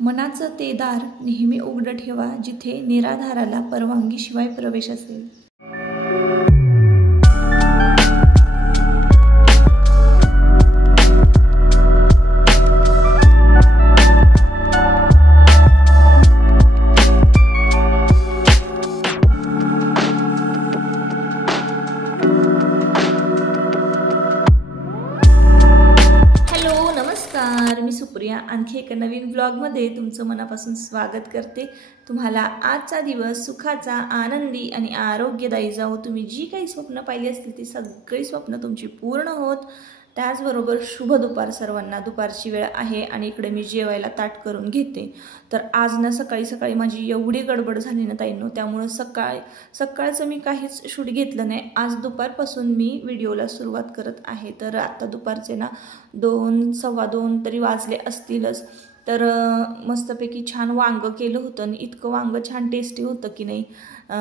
मनाचं ते दार नेहमी उघडं ठेवा जिथे निराधाराला परवानगीशिवाय प्रवेश असेल. मी सुप्रिया आणखी एका नवीन ब्लॉगमध्ये तुमचं मनापासून स्वागत करते. तुम्हाला आजचा दिवस सुखाचा, आनंदी आणि आरोग्यदायी जाओ. तुम्ही जी काही स्वप्न पाहिली असतील ती सगळी स्वप्न तुमची पूर्ण होत. त्याचबरोबर शुभ दुपार सर्वांना. दुपारची वेळ आहे आणि इकडे मी जेवायला ताट करून घेते. तर आज ना सकाळी माझी एवढी गडबड झाली ना ताईंनो, त्यामुळे सकाळचं मी काहीच शूट घेतलं नाही. आज दुपारपासून मी व्हिडिओला सुरुवात करत आहे. तर आता दुपारचे ना 2, 2:15 तरी वाजले असतीलच. तर मस्तपैकी छान वांग केलं होतं आणि इतकं वांग छान टेस्टी होतं की नाही.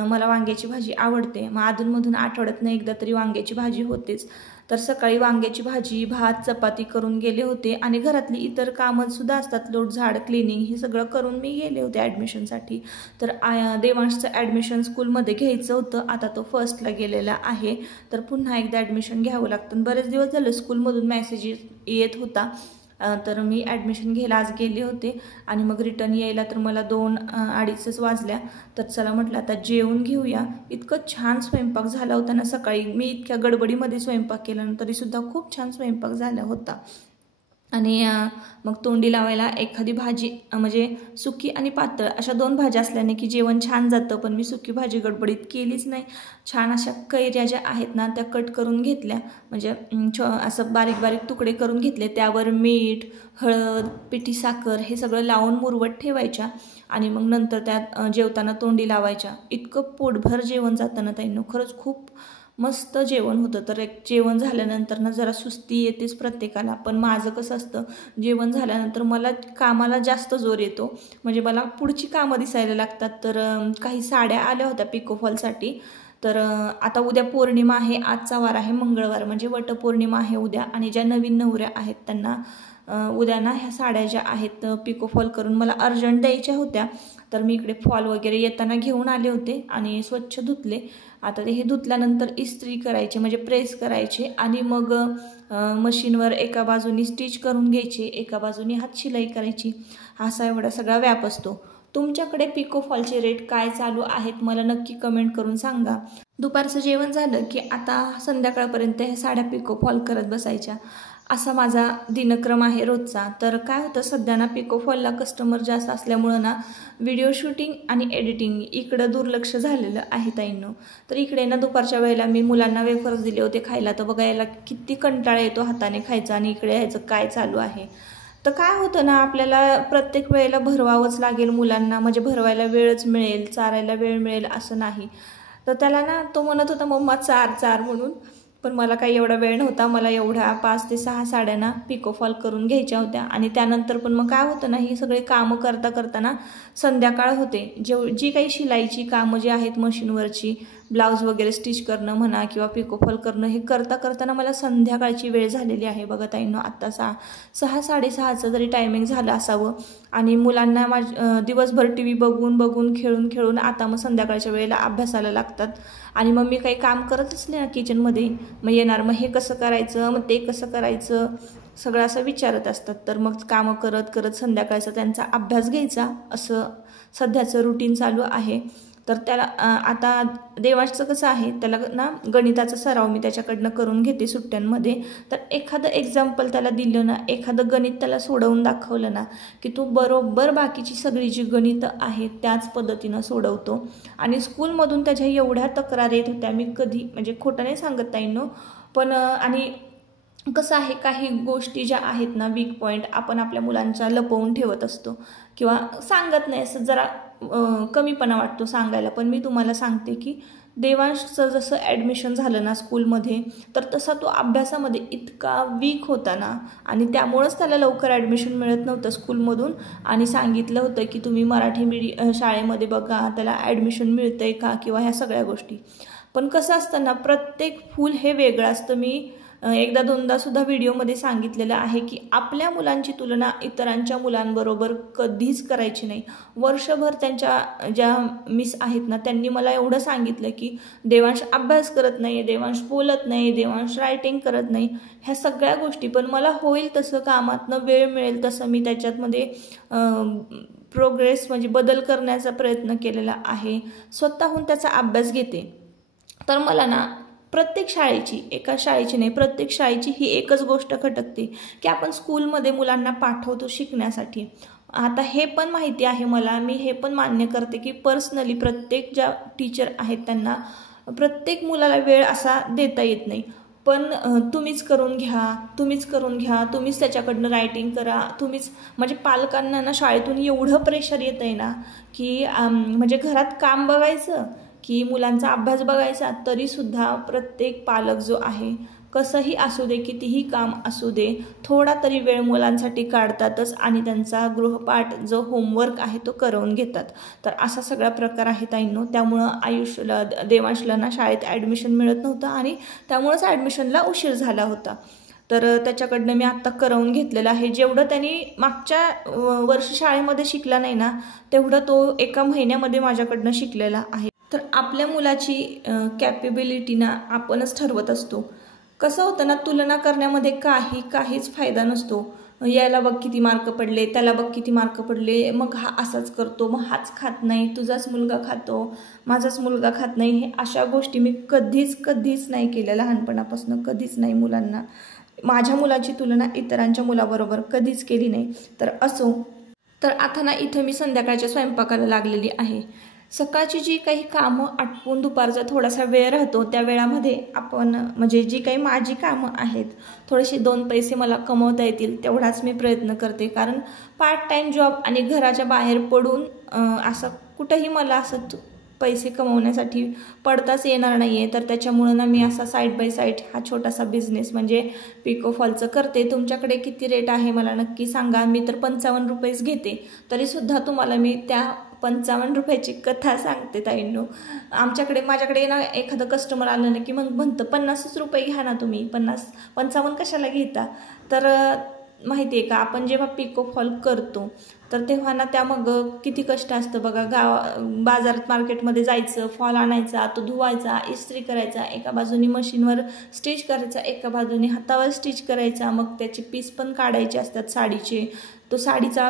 मला वांग्याची भाजी आवडते, मग अधूनमधून आठवड्यातनं एकदा तरी वांग्याची भाजी होतेच. तर सकाळी वांग्याची भाजी, भात, चपाती करून गेले होते आणि घरातली इतर कामंसुद्धा असतात, लोट झाड, क्लिनिंग, हे सगळं करून मी गेले होते ॲडमिशनसाठी. तर देवांशचं ॲडमिशन स्कूलमध्ये घ्यायचं होतं. आता तो फर्स्टला गेलेला आहे, तर पुन्हा एकदा ॲडमिशन घ्यावं लागतं. बरेच दिवस झाले स्कूलमधून मेसेज येत होता. तर मी ॲडमिशन घ्यायला आज गेले होते आणि मग रिटर्न यायला तर मला 2-2:30 वाजल्या. तर चला म्हटलं आता जेवून घेऊया. इतकं छान स्वयंपाक झाला होता ना सकाळी. मी इतक्या गडबडीमध्ये स्वयंपाक केला ना तरीसुद्धा खूप छान स्वयंपाक झाला होता. आणि मग तोंडी लावायला एखादी भाजी, म्हणजे सुकी आणि पातळ अशा 2 भाज्या असल्याने की जेवण छान जातं. पण मी सुकी भाजी गडबडीत केलीच नाही. छान अशा कैऱ्या ज्या आहेत ना त्या कट करून घेतल्या, म्हणजे असं बारीक तुकडे करून घेतले. त्यावर मीठ, हळद, पिठी साखर हे सगळं लावून मुरवत ठेवायच्या आणि मग नंतर त्यात जेवताना तोंडी लावायच्या. इतकं पोटभर जेवण जातं ना ताईंनो, खरंच खूप मस्त जेवण होतं. तर एक जेवण झाल्यानंतर ना जरा सुस्ती येतेच प्रत्येकाला, पण माझं कसं असतं, जेवण झाल्यानंतर मला कामाला जास्त जोर येतो, म्हणजे मला पुढची कामं दिसायला लागतात. तर काही साड्या आल्या होत्या पिकोफॉलसाठी. तर आता उद्या पौर्णिमा आहे, आजचा वार आहे मंगळवार, म्हणजे वटपौर्णिमा आहे उद्या. आणि ज्या नवीन नवऱ्या आहेत त्यांना उद्या ना ह्या साड्या ज्या आहेत पिकोफॉल करून मला अर्जंट द्यायच्या होत्या. तर मी इकडे फॉल वगैरे येताना घेऊन आले होते आणि स्वच्छ धुतले. आता हे धुतल्यानंतर इस्त्री करायचे, म्हणजे प्रेस करायचे आणि मग मशीनवर एका बाजूनी स्टिच करून घ्यायचे, एका बाजूनी हात शिलाई करायची. असा एवढा सगळा व्याप असतो. तुमच्याकडे पिकोफॉलचे रेट काय चालू आहेत मला नक्की कमेंट करून सांगा. दुपारचं जेवण झालं की आता संध्याकाळपर्यंत ह्या साड्या पिकोफॉल करत बसायच्या, असा माझा दिनक्रम आहे रोजचा. तर काय होतं, सध्या ना पिकोफॉलला कस्टमर जास्त असल्यामुळं ना व्हिडिओ शूटिंग आणि एडिटिंग इकडं दुर्लक्ष झालेलं आहे ताईंनो. तर इकडे ना दुपारच्या वेळेला मी मुलांना वेफर्स दिले होते खायला. तर बघायला किती कंटाळा येतो हाताने खायचा आणि इकडे ह्याचं काय चालू आहे. तर काय होतं ना, आपल्याला प्रत्येक वेळेला भरवावंच लागेल मुलांना, म्हणजे भरवायला वेळच मिळेल, चारायला वेळ मिळेल असं नाही. तर त्याला ना तो म्हणत होता मम्मा चार म्हणून, पण मला काही एवढा वेळ नव्हता. मला एवढ्या 5 ते 6 साड्यांना पिकोफॉल करून घ्यायच्या होत्या. आणि त्यानंतर पण मग काय होतं ना, ही सगळे कामं करता संध्याकाळ होते. जी काही शिलाईची कामं जी आहेत मशीनवरची, ब्लाऊज वगैरे स्टिच करणं म्हणा किंवा पिकोफॉल करणं, हे करताना मला संध्याकाळची वेळ झालेली आहे. बघा ताईंनो, आत्ता 6-6:30चं जरी टायमिंग झालं असावं. आणि मुलांना दिवसभर टी व्ही बघून खेळून आता मग संध्याकाळच्या वेळेला अभ्यासाला लागतात. आणि मग मी काही काम करत असले ना किचनमध्ये, मग येणार, मग हे कसं करायचं, मग ते कसं करायचं, सगळं असं विचारत असतात. तर मग कामं करत संध्याकाळचा त्यांचा अभ्यास घ्यायचा, असं सध्याचं रुटीन चालू आहे. तर त्याला आता देवांशचं कसं आहे, त्याला ना गणिताचा सराव मी त्याच्याकडनं करून घेते सुट्ट्यांमध्ये. तर एखादं एक्झाम्पल त्याला दिलं ना, एखादं गणित त्याला सोडवून दाखवलं ना की तो बरोबर बाकीची सगळी जी गणितं आहेत त्याच पद्धतीनं सोडवतो. आणि स्कूलमधून त्याच्या एवढ्या तक्रार येत होत्या, मी कधी, म्हणजे खोटं नाही सांगत ताईंनो, पण आणि कसं आहे, काही गोष्टी ज्या आहेत ना वीक पॉईंट, आपण आपल्या मुलांच्या लपवून ठेवत असतो किंवा सांगत नाही, असं जरा कमीपणा वाटतो सांगायला. पण मी तुम्हाला सांगते की देवांशचं जसं ॲडमिशन झालं ना स्कूलमध्ये, तर तसा तो अभ्यासामध्ये इतका वीक होता ना, आणि त्यामुळंच त्याला लवकर ॲडमिशन मिळत नव्हतं स्कूलमधून. आणि सांगितलं होतं की तुम्ही मराठी शाळेमध्ये बघा, त्याला ॲडमिशन मिळतंय का, किंवा ह्या सगळ्या गोष्टी. पण कसं असतं ना, प्रत्येक फूल हे वेगळं असतं. मी एकदा दोनदा सुद्धा व्हिडिओमध्ये सांगितलेलं आहे की आपल्या मुलांची तुलना इतरांच्या मुलांबरोबर कधीच करायची नाही. वर्षभर त्यांच्या ज्या मिस आहेत ना त्यांनी मला एवढं सांगितलं की देवांश अभ्यास करत नाही, देवांश बोलत नाही, देवांश रायटिंग करत नाही, ह्या सगळ्या गोष्टी. पण मला होईल तसं कामातनं वेळ मिळेल तसं मी त्याच्यातमध्ये प्रोग्रेस म्हणजे बदल करण्याचा प्रयत्न केलेला आहे. स्वतःहून त्याचा अभ्यास घेते. तर मला ना प्रत्येक शाळेची, एका शाळेची नाही, प्रत्येक शाळेची ही एकच गोष्ट खटकते की आपण स्कूलमध्ये मुलांना पाठवतो शिकण्यासाठी. आता हे पण माहिती आहे मला, मी हे पण मान्य करते की पर्सनली प्रत्येक ज्या टीचर आहेत त्यांना प्रत्येक मुलाला वेळ असा देता येत नाही. पण तुम्हीच करून घ्या, तुम्हीच करून घ्या, तुम्हीच त्याच्याकडनं रायटिंग करा, तुम्हीच, म्हणजे पालकांना ना शाळेतून एवढं प्रेशर येतं आहे ना की म्हणजे घरात काम बघायचं की मुलांचा अभ्यास बघायचा, तरीसुद्धा प्रत्येक पालक जो आहे कसंही असू दे, कितीही काम असू दे, थोडा तरी वेळ मुलांसाठी काढतातच आणि त्यांचा गृहपाठ जो होमवर्क आहे तो करवून घेतात. तर असा सगळा प्रकार आहे ताईंनो. त्यामुळं देवांशला ना शाळेत ॲडमिशन मिळत नव्हतं आणि त्यामुळंच ॲडमिशनला उशीर झाला होता. तर त्याच्याकडनं मी आत्ता करवून घेतलेलं आहे. जेवढं त्यांनी मागच्या वर्ष शाळेमध्ये शिकला नाही ना तेवढं तो एका महिन्यामध्ये माझ्याकडनं शिकलेला आहे. तर आपल्या मुलाची कॅपेबिलिटी ना आपणच ठरवत असतो. कसं होतं ना, तुलना करण्यामध्ये काहीच फायदा नसतो. याला बघ किती मार्क पडले, त्याला बघ किती मार्क पडले, मग हा असाच करतो, मग हाच खात नाही, तुझाच मुलगा खातो, माझाच मुलगा खात नाही. हे अशा गोष्टी मी कधीच नाही केल्या लहानपणापासून, कधीच नाही. मुलांना, माझ्या मुलाची तुलना इतरांच्या मुलाबरोबर कधीच केली नाही. तर असो, तर आता ना इथं मी संध्याकाळच्या स्वयंपाकाला लागलेली आहे. सकाळची जी काही कामं आटपून दुपारचा थोडासा वेळ राहतो त्या वेळामध्ये आपण म्हणजे जी काही माझी कामं आहेत थोडेसे 2 पैसे मला कमवता येतील तेवढाच मी प्रयत्न करते. कारण पार्ट टाईम जॉब आणि घराच्या बाहेर पडून असं कुठंही मला असं पैसे कमवण्यासाठी पडताच येणार नाही आहे. तर त्याच्यामुळं ना मी असा साईड बाय साईड हा छोटासा बिझनेस म्हणजे पिको फॉलचं करते. तुमच्याकडे किती रेट आहे मला नक्की सांगा. मी तर 55 रुपयेच घेते, तरीसुद्धा तुम्हाला मी त्या 55 रुपयाची कथा सांगते ताईंनो. माझ्याकडे ना एखादं कस्टमर आलं ना की मग म्हणतं 50 रुपये घ्या ना तुम्ही, 55 कशाला घेता. तर माहिती आहे का, आपण जेव्हा पिको फॉल करतो तर तेव्हा ना त्या मग किती कष्ट असतं बघा. बाजारात मार्केटमध्ये जायचं, फॉल आणायचा, तो धुवायचा, इस्त्री करायचा, एका बाजूनी मशीनवर स्टिच करायचा, एका बाजूने हातावर स्टिच करायचा, मग त्याचे पीस पण काढायचे असतात साडीचे. तो साडीचा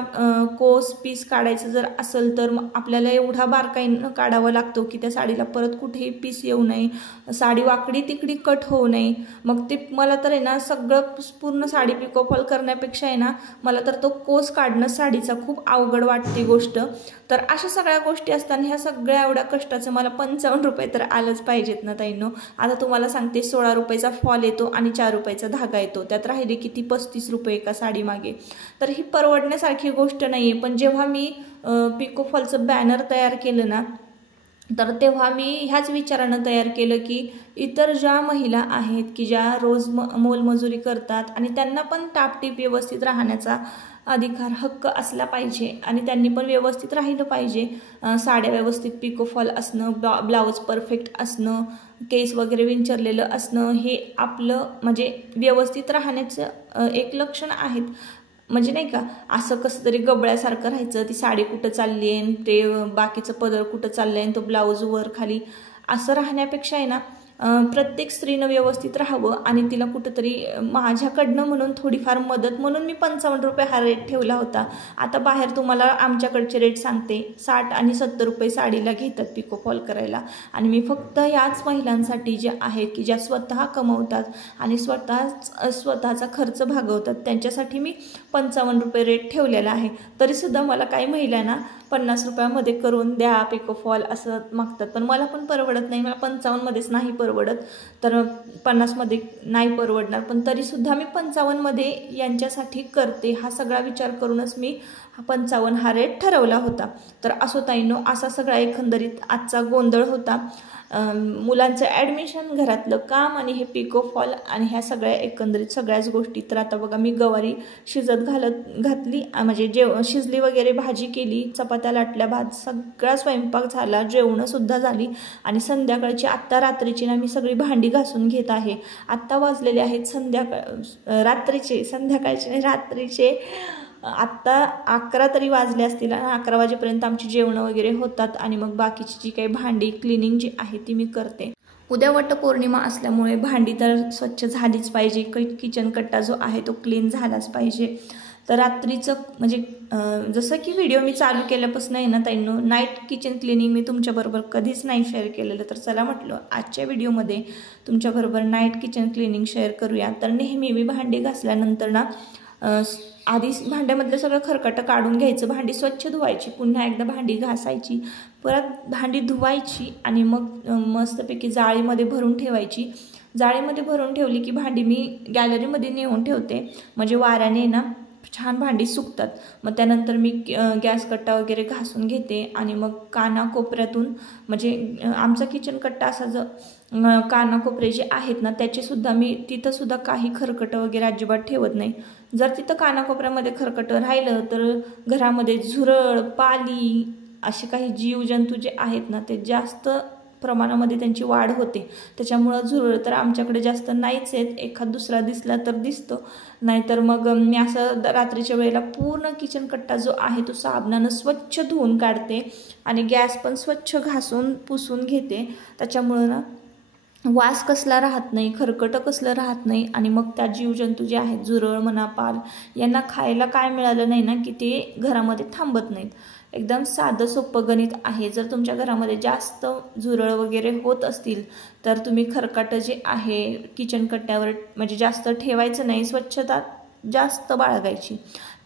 कोस पीस काढायचं जर असेल तर मग आपल्याला एवढा बारकाईनं काढावा लागतो की त्या साडीला परत कुठेही पीस येऊ नये, साडी वाकडी तिकडी कट होऊ नये. मग ते मला तर आहे ना सगळं पूर्ण साडी पिको फॉल करण्यापेक्षा आहे ना मला तर तो कोस काढणं साडीचा खूप अवघड वाटते गोष्ट. तर अशा सगळ्या गोष्टी असताना ह्या सगळ्या एवढ्या कष्टाचं मला 55 रुपये तर आलंच पाहिजेत ना ताईंनो. आता तुम्हाला सांगते 16 रुपयाचा फॉल येतो आणि 4 रुपयाचा धागा येतो, त्यात राहिले किती 35 रुपये एका साडीमागे. तर ही परवडण्यासारखी गोष्ट नाही आहे. पण जेव्हा मी पिको फॉलचं बॅनर तयार केलं ना तर तेव्हा मी ह्याच विचारानं तयार केलं की इतर ज्या महिला आहेत की ज्या रोज मोलमजुरी करतात आणि त्यांना पण टापटीप व्यवस्थित राहण्याचा अधिकार हक्क असला पाहिजे आणि त्यांनी पण व्यवस्थित राहिलं पाहिजे. साड्या व्यवस्थित पिको फॉल असणं, ब्लाऊज परफेक्ट असणं, केस वगैरे विंचरलेलं असणं हे आपलं म्हणजे व्यवस्थित राहण्याचं एक लक्षण आहेत. म्हणजे नाही का, असं कसं तरी गबळ्यासारखं राहायचं, ती साडी कुठं चालली आहे, ते बाकीचं पदर कुठं चाललं आहे, तो ब्लाऊज वर खाली असं राहण्यापेक्षा आहे ना प्रत्येक स्त्रीनं व्यवस्थित राहावं आणि तिला कुठंतरी माझ्याकडनं म्हणून थोडीफार मदत म्हणून मी 55 रुपये हा रेट ठेवला होता. आता बाहेर तुम्हाला आमच्याकडचे रेट सांगते, 60 आणि 70 रुपये साडीला घेतात पिको फॉल करायला. आणि मी फक्त याच महिलांसाठी ज्या आहेत की ज्या स्वतः कमवतात आणि स्वतःचा खर्च भागवतात त्यांच्यासाठी मी 55 रुपये रेट ठेवलेला आहे. तरीसुद्धा मला काही महिलांना 50 रुपयामध्ये करून द्या पिको फॉल असं मागतात, पण मला पण परवडत नाही. मला 55 मध्येच नाही परवडत, तर 50 मध्ये नाही परवडणार. पण तरीसुद्धा मी 55 मध्ये यांच्यासाठी करते. हा सगळा विचार करूनच मी 55 हा रेट ठरवला होता। तर असो ताईंनो, असा सगळा एकंदरीत आजचा गोंधळ होता। मुलांचं ॲडमिशन, घरातलं काम आणि हे पिको फॉल आणि ह्या सगळ्या एकंदरीत सगळ्याच गोष्टी। तर आता बघा मी गवारी शिजत घातली, म्हणजे शिजली वगैरे, भाजी केली, चपात्या लाटल्या, भात, सगळा स्वयंपाक झाला, जेवणंसुद्धा झाली आणि संध्याकाळची आत्ता रात्रीची ना मी सगळी भांडी घासून घेत आहे। आत्ता वाजलेले आहेत रात्रीचे आत्ता 11 तरी वाजले असतील आणि 11 वाजेपर्यंत आमची जेवणं वगैरे होतात आणि मग बाकीची जी काही भांडी क्लिनिंग जी आहे ती मी करते। उद्या वटपौर्णिमा असल्यामुळे भांडी तर स्वच्छ झालीच पाहिजे, किचन कट्टा जो आहे तो क्लीन झालाच पाहिजे। तर रात्रीचं म्हणजे जसं की व्हिडिओ मी चालू केल्यापासून आहे ना ताईंनो, नाईट किचन क्लिनिंग मी तुमच्याबरोबर कधीच नाही शेअर केलेलं। तर चला म्हटलं आजच्या व्हिडिओमध्ये तुमच्याबरोबर नाईट किचन क्लिनिंग शेअर करूया। तर नेहमी मी भांडी घासल्यानंतर ना आधी भांड्यामधलं सगळं खरकटं काढून घ्यायचं, भांडी स्वच्छ धुवायची, पुन्हा एकदा भांडी घासायची, परत भांडी धुवायची आणि मग मस्तपैकी जाळीमध्ये भरून ठेवायची। जाळीमध्ये भरून ठेवली की भांडी मी गॅलरीमध्ये नेऊन ठेवते, म्हणजे वाऱ्याने ना छान भांडी सुकतात। मग त्यानंतर मी गॅस कट्टा वगैरे घासून घेते आणि मग कानाकोपऱ्यातून, म्हणजे आमचा किचन कट्टा असा जो कानाकोपरे जे आहेत ना त्याचेसुद्धा मी तिथंसुद्धा काही खरकटं वगैरे अजिबात ठेवत नाही। जर तिथं कानाकोपऱ्यामध्ये खरकटं राहिलं तर घरामध्ये झुरळ, पाली असे काही जीवजंतू जे आहेत ना ते जास्त प्रमाणामध्ये त्यांची वाढ होते। त्याच्यामुळं झुरळ तर आमच्याकडे जास्त नाहीच आहेत, एखाद दुसरा दिसला तर दिसतो, नाहीतर मग मी असं रात्रीच्या वेळेला पूर्ण किचन कट्टा जो आहे तो साबणानं स्वच्छ धुवून काढते आणि गॅस पण स्वच्छ घासून पुसून घेते। त्याच्यामुळं ना वास कसला राहत नाही, खरकटं कसलं राहत नाही आणि मग त्या जीवजंतू जे आहेत, झुरळ म्हणा, पाल, यांना खायला काय मिळालं नाही ना की ते घरामध्ये थांबत नाहीत। एकदम साधं सोपं गणित आहे। जर तुमच्या घरामध्ये जास्त झुरळ वगैरे होत असतील तर तुम्ही खरकटं जे आहे किचन कट्ट्यावर म्हणजे जास्त ठेवायचं नाही, स्वच्छता जास्त बाळगायची।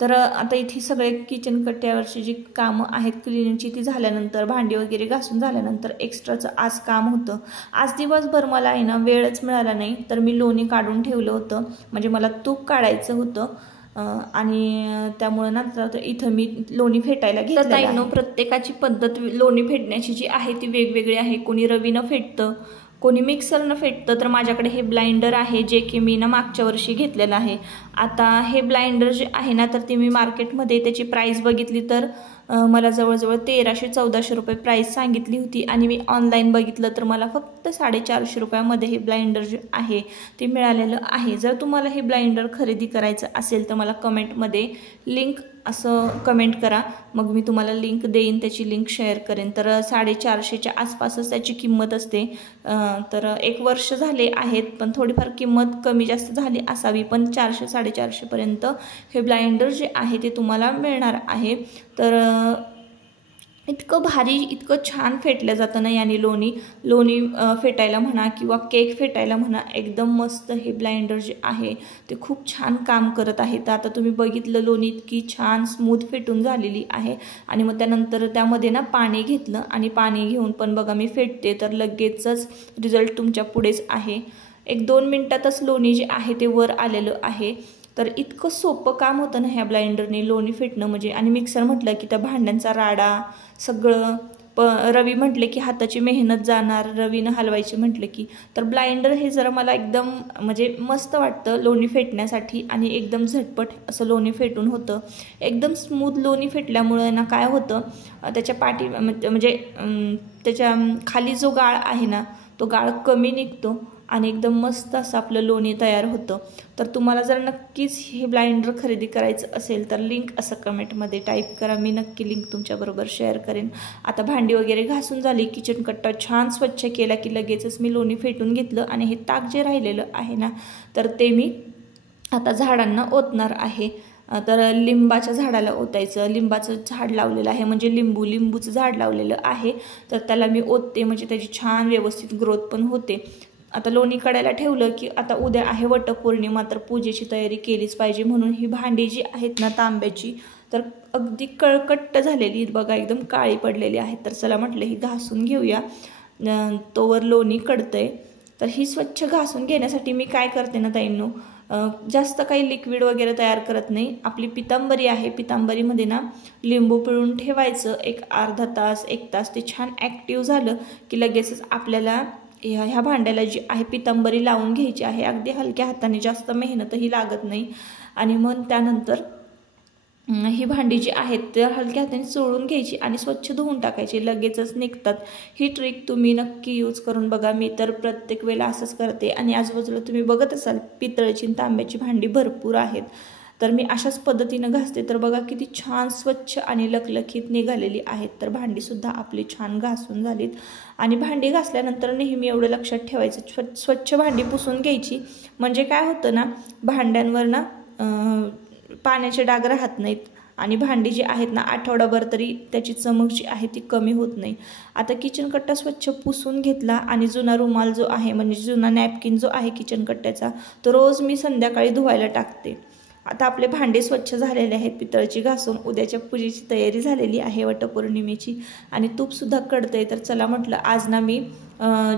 तर आता इथे सगळे किचन कट्ट्यावरची जी कामं आहेत क्लिनिंगची ती झाल्यानंतर, भांडी वगैरे घासून झाल्यानंतर एक्स्ट्राचं आज काम होतं। आज दिवसभर मला आहे ना वेळच मिळाला नाही, तर मी लोणी काढून ठेवलं होतं, म्हणजे मला तूप काढायचं होतं आणि त्यामुळं ना इथं मी लोणी फेटायला घेतलं। ताईंनो, प्रत्येकाची पद्धत लोणी फेटण्याची जी आहे ती वेगवेगळी आहे। कोणी रवीनं फेटतं, कोणी मिक्सरनं फेटतं, तर माझ्याकडे हे ब्लाइंडर आहे जे की मी ना मागच्या वर्षी घेतलेलं आहे। आता हे ब्लाइंडर जे आहे ना तर ते मी मार्केटमध्ये त्याची प्राईस बघितली तर मला जवळजवळ 1300-1400 रुपये प्राईस सांगितली होती आणि मी ऑनलाईन बघितलं तर मला फक्त 450 रुपयामध्ये हे ब्लाइंडर जे आहे ते मिळालेलं आहे। जर तुम्हाला हे ब्लाइंडर खरेदी करायचं असेल तर मला कमेंटमध्ये लिंक असं कमेंट करा, मग मी तुम्हाला लिंक देईन, त्याची लिंक शेअर करेन। तर 450च्या आसपासच त्याची किंमत असते। तर 1 वर्ष झाले आहेत पण थोडीफार किंमत कमी जास्त झाली असावी, पण 400-450 पर्यंत हे ब्लाइंडर जे आहे ते तुम्हाला मिळणार आहे। तर इतकं भारी, इतकं छान फेटलं जातं ना याने लोणी फेटायला म्हणा किंवा केक फेटायला म्हणा, एकदम मस्त हे ब्लाइंडर जे आहे ते खूप छान काम करत आहे। तर आता तुम्ही बघितलं लोणी इतकी छान स्मूथ फेटून झालेली आहे आणि मग त्यानंतर त्यामध्ये ना पाणी घेतलं आणि पाणी घेऊन पण बघा मी फेटते तर लगेचच रिझल्ट तुमच्या पुढेच आहे। 1-2 मिनिटातच लोणी जे आहे ते वर आलेलं आहे। तर इतकं सोपं काम होतं ना ह्या ब्लाइंडरने लोणी फेटणं म्हणजे। आणि मिक्सर म्हटलं की त्या भांड्यांचा राडा सगळं, रवी म्हटले की हाताची मेहनत जाणार, रवीनं हलवायची म्हटलं की। तर ब्लाइंडर हे जरा मला एकदम म्हणजे मस्त वाटतं लोणी फेटण्यासाठी आणि एकदम झटपट असं लोणी फेटून होतं। एकदम स्मूथ लोणी फेटल्यामुळे ना काय होतं, त्याच्या पाठी म्हणजे त्याच्या खाली जो गाळ आहे ना तो गाळ कमी निघतो आणि एकदम मस्त असं आपलं लोणी तयार होतं। तर तुम्हाला जर नक्कीच हे ब्लाइंडर खरेदी करायचं असेल तर लिंक असं कमेंटमध्ये टाईप करा, मी नक्की लिंक तुमच्याबरोबर शेअर करेन। आता भांडी वगैरे घासून झाली, किचन कट्टा छान स्वच्छ केला की लगेचच मी लोणी फेटून घेतलं आणि हे ताक जे राहिलेलं आहे ना तर ते मी आता झाडांना ओतणार आहे। तर लिंबाच्या झाडाला ओतायचं, लिंबाचं झाड लावलेलं आहे, म्हणजे लिंबूचं झाड लावलेलं आहे, तर त्याला मी ओतते म्हणजे त्याची छान व्यवस्थित ग्रोथ पण होते। आता लोणी काढायला ठेवलं की आता उद्या आहे वटपौर्णिमा, तर पूजेची तयारी केलीच पाहिजे, म्हणून ही भांडी जी आहेत ना तांब्याची तर अगदी कळकट्ट झालेली बघा, एकदम काळी पडलेली आहेत। तर चला म्हटलं ही घासून घेऊया, तोवर लोणी कडतंय। तर ही स्वच्छ घासून घेण्यासाठी मी काय करते ना ताईंनो, जास्त काही लिक्विड वगैरे तयार करत नाही. आपली पितांबरी आहे, पितांबरीमध्ये ना लिंबू पिळून ठेवायचं एक अर्धा तास 1 तास. ते छान ॲक्टिव्ह झालं की लगेचच आपल्याला ह्या भांड्याला जी आहे पितांबरी लावून घ्यायची आहे. अगदी हलक्या हाताने, जास्त मेहनतही लागत नाही. आणि मग त्यानंतर ही भांडी जी आहेत तर हलक्या हाताने चोळून घ्यायची आणि स्वच्छ धुवून टाकायची, लगेचच निघतात. ही ट्रिक तुम्ही नक्की यूज करून बघा. मी तर प्रत्येक वेळेला असंच करते. आणि आजूबाजूला तुम्ही बघत असाल पितळेची तांब्याची भांडी भरपूर आहेत, तर मी अशाच पद्धतीनं घासते. तर बघा किती छान स्वच्छ आणि लखलखीत निघालेली आहेत. तर भांडीसुद्धा आपली छान घासून झालीत. आणि भांडी घासल्यानंतर नेहमी एवढं लक्षात ठेवायचं, स्वच्छ भांडी पुसून घ्यायची. म्हणजे काय होतं ना, भांड्यांवर ना पाण्याचे डाग राहत नाहीत आणि भांडी जी आहेत ना आठवडाभर तरी त्याची चमक जी आहे ती कमी होत नाही. आता किचन कट्टा स्वच्छ पुसून घेतला आणि जुना रुमाल जो आहे, म्हणजे जुना नॅपकिन जो आहे किचन कट्ट्याचा, तो रोज मी संध्याकाळी धुवायला टाकते. आता आपले भांडे स्वच्छ झालेले आहेत पितळची घासून. उद्याच्या पूजेची तयारी झालेली आहे वटपौर्णिमेची. आणि तूपसुद्धा कडतंय. तर चला म्हटलं आज ना मी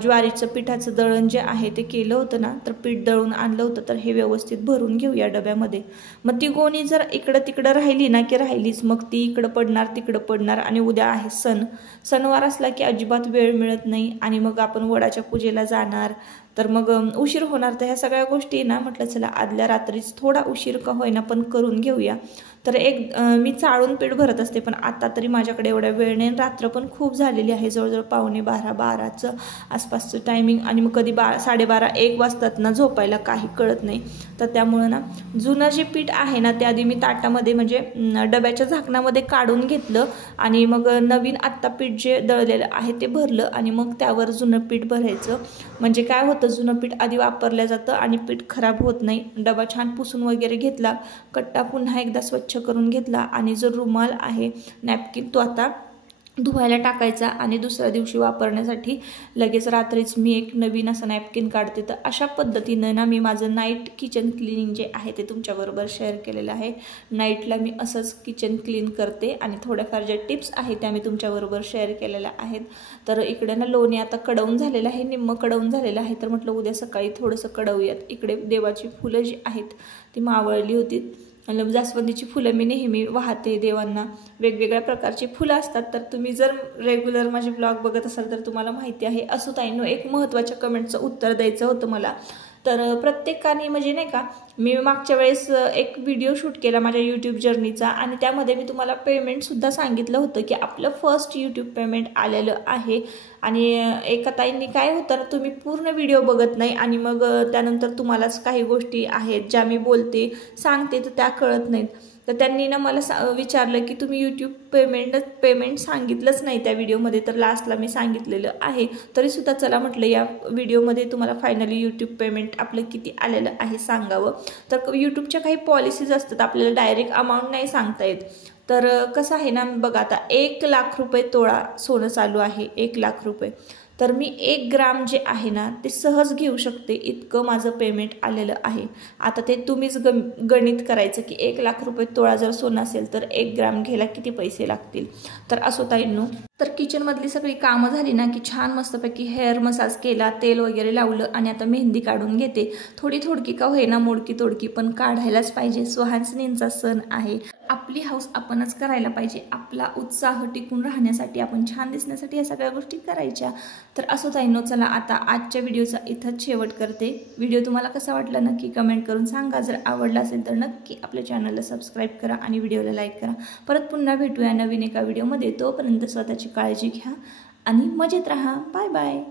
ज्वारीचं पिठाचं दळण जे आहे ते केलं होतं ना, तर पीठ दळून आणलं होतं. तर हे व्यवस्थित भरून घेऊया डब्यामध्ये. मग ती गोणी जर इकडं तिकडं राहिली ना की राहिलीच, मग ती इकडं पडणार तिकडं पडणार. आणि उद्या आहे सणवार असला की अजिबात वेळ मिळत नाही आणि मग आपण वडाच्या पूजेला जाणार, तर मग उशीर होणार. तर ह्या सगळ्या गोष्टी ना म्हटलं चला आदल्या रात्रीच थोडा उशीर का होईना पण करून घेऊया. तर मी चाळून पीठ भरत असते, पण आता तरी माझ्याकडे एवढा वेळ नाही. रात्र पण खूप झालेली आहे, जवळजवळ 11:45-12चं आसपासचं टायमिंग. आणि मग कधी 12:30-1 वाजतात ना झोपायला, काही कळत नाही. तर त्यामुळं ना जुनं जे पीठ आहे ना ते आधी मी ताटामध्ये म्हणजे डब्याच्या झाकणामध्ये काढून घेतलं आणि मग नवीन आत्ता पीठ जे दळलेलं आहे ते भरलं आणि मग त्यावर जुनं पीठ भरायचं. म्हणजे काय होतं, जुनं पीठ आधी वापरलं जातं आणि पीठ खराब होत नाही. डबा छान पुसून वगैरे घेतला, कट्टा पुन्हा एकदा स्वच्छ करून घेतला आणि जो रुमाल आहे नॅपकिन तो आता धुवायला टाकायचा आणि दुसऱ्या दिवशी वापरण्यासाठी लगेच रात्रीच मी एक नवीन असं नॅपकिन काढते. तर अशा पद्धतीनं ना मी माझं नाईट किचन क्लिनिंग जे आहे ते तुमच्याबरोबर शेअर केलेलं आहे. नाईटला मी असंच किचन क्लीन करते आणि थोड्याफार ज्या टिप्स आहेत त्या मी तुमच्याबरोबर शेअर केलेल्या आहेत. तर इकडे ना लोणी आता कडवून झालेलं आहे, निम्म कडवून झालेलं आहे. तर म्हटलं उद्या सकाळी थोडंसं कडवूयात. इकडे देवाची फुलं जी आहेत ती मावळली होती. जास्वंदीची फुलं मी नेहमी वाहते देवांना. वेगवेगळ्या प्रकारची फुलं असतात. तर तुम्ही जर रेग्युलर माझे ब्लॉग बघत असाल तर तुम्हाला माहिती आहे. असो ताईंनो, एक महत्त्वाच्या कमेंटचं उत्तर द्यायचं होतं मला. तर प्रत्येकाने म्हणजे नाही का, मी मागच्या वेळेस एक व्हिडिओ शूट केला माझ्या यूट्यूब जर्नीचा आणि त्यामध्ये मी तुम्हाला पेमेंटसुद्धा सांगितलं होतं की आपलं फर्स्ट यूट्यूब पेमेंट आलेलं आहे. आणि एका ताईंनी काय होतं, तुम्ही पूर्ण व्हिडिओ बघत नाही आणि मग त्यानंतर तुम्हालाच काही गोष्टी आहेत ज्या मी बोलते सांगते तर त्या कळत नाहीत. तर त्यांनी ना मला विचारलं की तुम्ही यूट्यूब पेमेंट सांगितलंच नाही त्या व्हिडिओमध्ये. तर लास्टला मी सांगितलेलं आहे. तरीसुद्धा चला म्हटलं या व्हिडिओमध्ये तुम्हाला फायनली यूट्यूब पेमेंट आपलं किती आलेलं आहे सांगावं. तर यूट्यूबच्या काही पॉलिसीज असतात, आपल्याला डायरेक्ट अमाऊंट नाही सांगता येत. तर कसं आहे ना, बघा आता 1 लाख रुपये तोळा सोनं चालू आहे, 1 लाख रुपये. तर मी 1 ग्राम जे आहे ना ते सहज घेऊ शकते, इतकं माझं पेमेंट आलेलं आहे. आता ते तुम्हीच गणित करायचं की 1 लाख रुपये तोळा जर सोनं असेल तर 1 ग्राम घ्यायला किती पैसे लागतील. तर असो ताईंनो, तर किचनमधली सगळी कामं झाली ना की छान मस्तपैकी हेअर मसाज केला, तेल वगैरे लावलं आणि आता मेहंदी काढून घेते. थोडी का होईना, मोडकी तोडकी पण काढायलाच पाहिजे. सुहासिनींचा सण आहे, आपली हाऊस आपणच करायला पाहिजे. आपला उत्साह टिकून राहण्यासाठी, आपण छान दिसण्यासाठी या सगळ्या गोष्टी करायच्या. तर असो ताईंनो, चला आता आजच्या व्हिडिओचा इथंच शेवट करते. व्हिडिओ तुम्हाला कसा वाटला नक्की कमेंट करून सांगा. जर आवडला असेल तर नक्की आपल्या चॅनलला सबस्क्राईब करा आणि व्हिडिओला लाईक करा. परत पुन्हा भेटूया नवीन एका व्हिडिओमध्ये. तोपर्यंत स्वतःची काळजी घ्या आणि मजेत राहा. Bye bye.